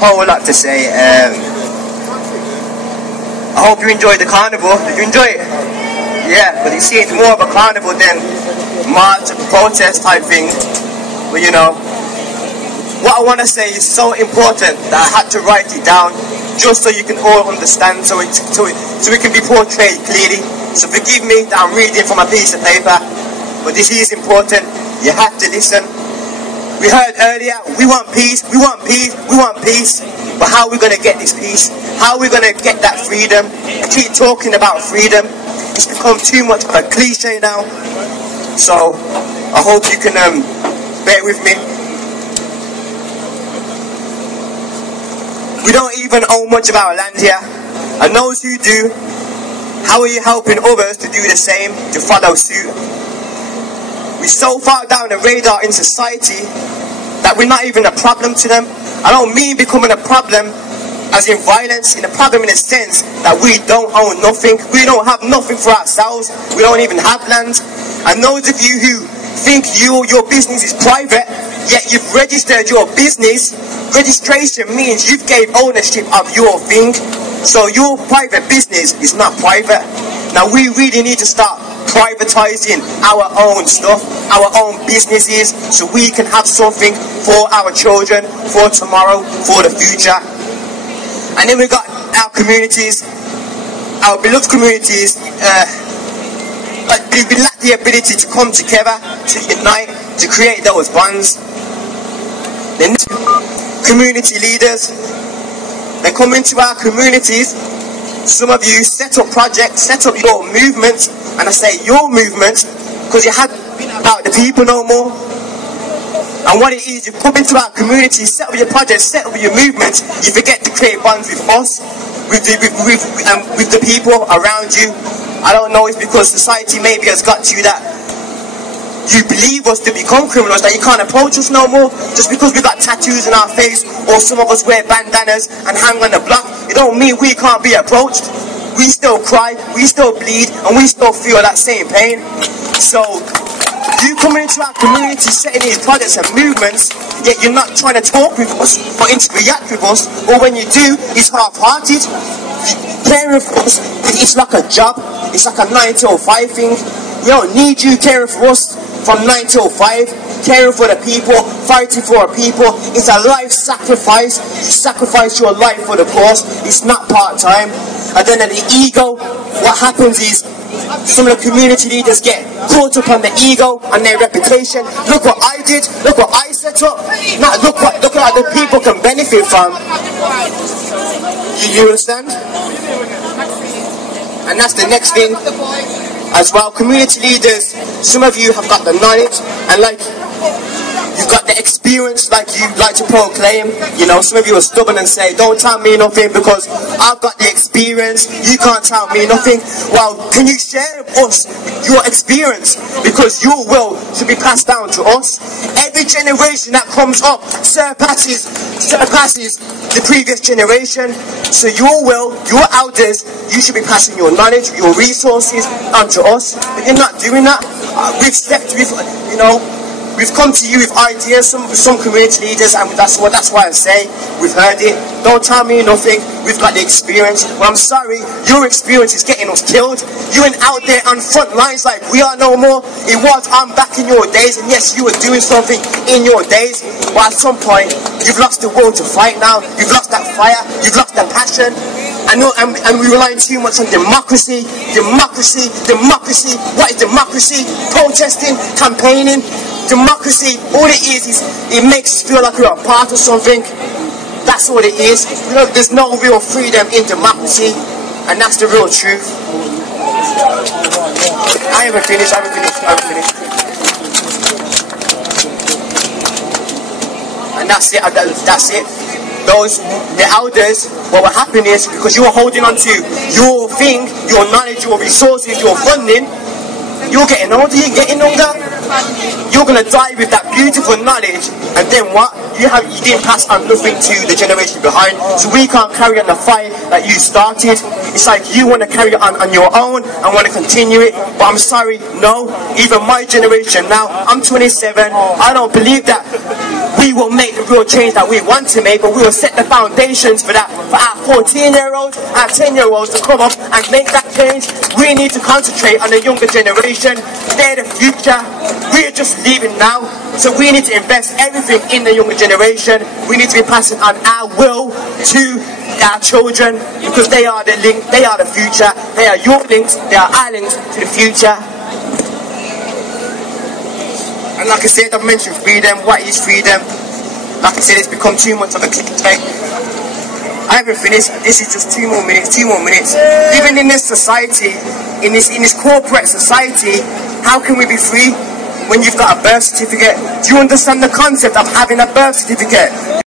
whole lot to say. I hope you enjoyed the carnival. Did you enjoy it? Yeah, but you see, it's more of a carnival than march, protest type thing. But you know, what I want to say is so important that I had to write it down just so you can all understand, so it can be portrayed clearly. So forgive me that I'm reading from a piece of paper, but this is important. You have to listen. We heard earlier, we want peace, we want peace, we want peace. But how are we going to get this peace? How are we going to get that freedom? I keep talking about freedom. It's become too much of a cliche now. So I hope you can bear with me. We don't even own much of our land here. And those who do, how are you helping others to do the same, to follow suit? We're so far down the radar in society that we're not even a problem to them. I don't mean becoming a problem as in violence, in a problem in a sense that we don't own nothing. We don't have nothing for ourselves. We don't even have land. And those of you who think your business is private, yet you've registered your business, registration means you've gave ownership of your thing. So your private business is not private. Now we really need to start privatizing our own stuff, our own businesses, so we can have something for our children, for tomorrow, for the future. And then we got our communities, our beloved communities, we lack the ability to come together, to unite, to create those bonds. Then community leaders, they come into our communities. Some of you set up projects, set up your movement, and I say your movement because you haven't been about the people no more. And what it is, you come into our community, set up your projects, set up your movement, you forget to create bonds with us, with the people around you. I don't know, it's because society maybe has got to you that you believe us to become criminals, that you can't approach us no more just because we got tattoos on our face, or some of us wear bandanas and hang on the block. It don't mean we can't be approached. We still cry, we still bleed, and we still feel that same pain. So you coming into our community, setting these projects and movements, yet you're not trying to talk with us or interact with us, or when you do, it's half-hearted. Caring for us, it's like a job, it's like a 9 to 5 thing. We don't need you caring for us from 9 till 5, caring for the people, fighting for our people. It's a life sacrifice. You sacrifice your life for the cause. It's not part-time. And then at the ego, what happens is some of the community leaders get caught up on the ego and their reputation. Look what I did, look what I set up. Not look what the people can benefit from. You understand? And that's the next thing as well. Community leaders, some of you have got the knowledge and like you've got the experience like you like to proclaim. You know, some of you are stubborn and say, don't tell me nothing because I've got the experience, you can't tell me nothing. Well, can you share with us your experience? Because your will should be passed down to us. Every generation that comes up surpasses the previous generation. So your will, your elders, you should be passing your knowledge, your resources onto us. But you're not doing that. We've come to you with ideas, some community leaders, and that's why I say we've heard it. Don't tell me nothing. We've got the experience. Well, I'm sorry, your experience is getting us killed. You ain't out there on front lines like we are no more. It was on back in your days, and yes, you were doing something in your days. But at some point, you've lost the will to fight now. You've lost that fire. You've lost that passion. And we rely too much on democracy. Democracy. What is democracy? Protesting, campaigning. Democracy, all it is it makes us feel like we're a part of something. That's all it is. Look, there's no real freedom in democracy, and that's the real truth. I haven't finished. And that's it. The elders, what will happen is, because you're holding on to your thing, your knowledge, your resources, your funding, you're getting older, You're going to die with that beautiful knowledge, and then what? You didn't pass on nothing to the generation behind, so we can't carry on the fight that you started. It's like you want to carry it on your own and want to continue it, but I'm sorry, no. Even my generation now, I'm 27, I don't believe that we will make the real change that we want to make, but we will set the foundations for that, for our 14-year-olds, our 10-year-olds to come up and make that change. We need to concentrate on the younger generation. They're the future. We're just leaving now, so we need to invest everything in the younger generation. We need to be passing on our will to our children, because they are the link, they are the future, they are your links, they are our links to the future. And like I said, I've mentioned freedom. What is freedom? Like I said, it's become too much of a clickbait. I haven't finished. This is just 2 more minutes. Living in this society, in this corporate society, how can we be free when you've got a birth certificate? Do you understand the concept of having a birth certificate?